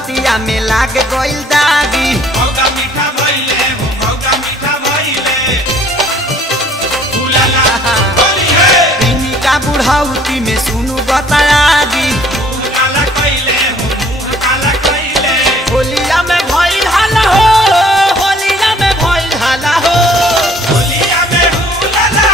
बुढ़ौतिया में लाग गइल दागी। मौका मीठा भइले हो मौका मीठा भइले उलाला होली है। इन्हीं का बुढ़ौती में सुनु बतायागी। मुंह काला कइले हो मुंह काला कइले होलिया में भइल हाला हो होलिया में भइल हाला हो। होलिया में उलाला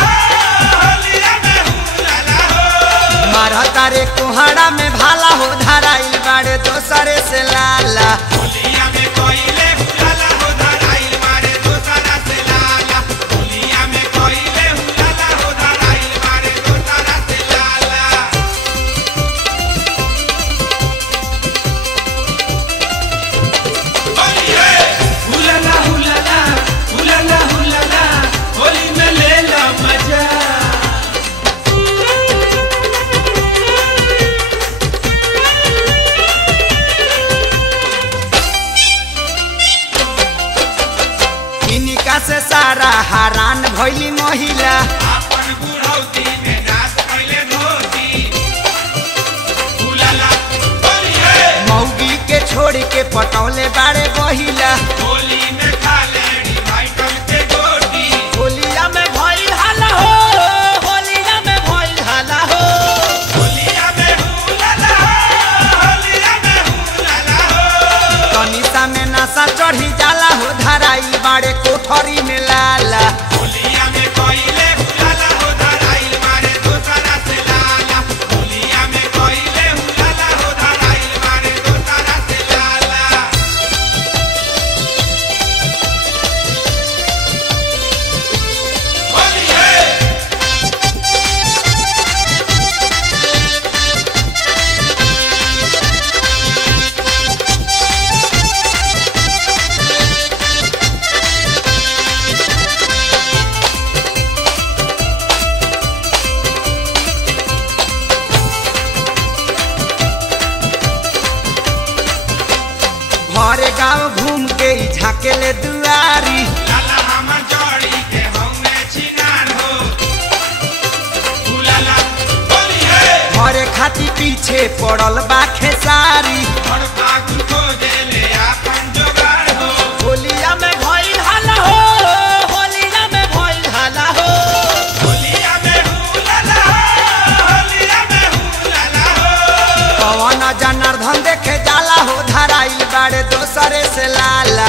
होलिया में उलाला हो। मारता रे कोहड़ा में भाला हो धराइल बाड़े दोसरे से लाला। होलिया में कइले उलाला हो धराइल मारे दोसरा से लाला। होलिया में कइले उलाला हो धराइल मारे दोसरा से लाला। होली है उलाला उलाला उलाला उलाला होली में ले लो मजा। इनका से सारा हैरान भइली महिला। अपन बुढ़ौती में नाच कइले धोती उलाला होली है। मौगी के छोड़ के पटौले बाड़े बहिला। होली में खा लेडी माइकल के गोटी। होलिया में भइल हाला हो होलिया में भइल हाला हो। होलिया में उलाला होलिया में उलाला हो। कनिसा में नशा चढ़ी जाला हो धराइल बाड़े कोठरी में लाला। होलिया में कइले उलाला हो धराइल मारे दोसरा से लाला। होलिया में कइले उलाला हो धराइल मारे दोसरा से लाला। होली है घरे गांव घूम के ई झाकेले दुआरी। लाला हमर जोड़ी के हौने छिनार हो उलाला होली है। घरे खाती पीछे पड़ल बा खेसारी। और फागुन को देले आपन जोगाड़ हो। होलिया में भइल हाला हो होलिया में भइल हाला हो। होलिया में उलाला होलिया में उलाला हो। पवन जनार्दन देखे जाला हो धराइल बाड़े दोसरे से लाला।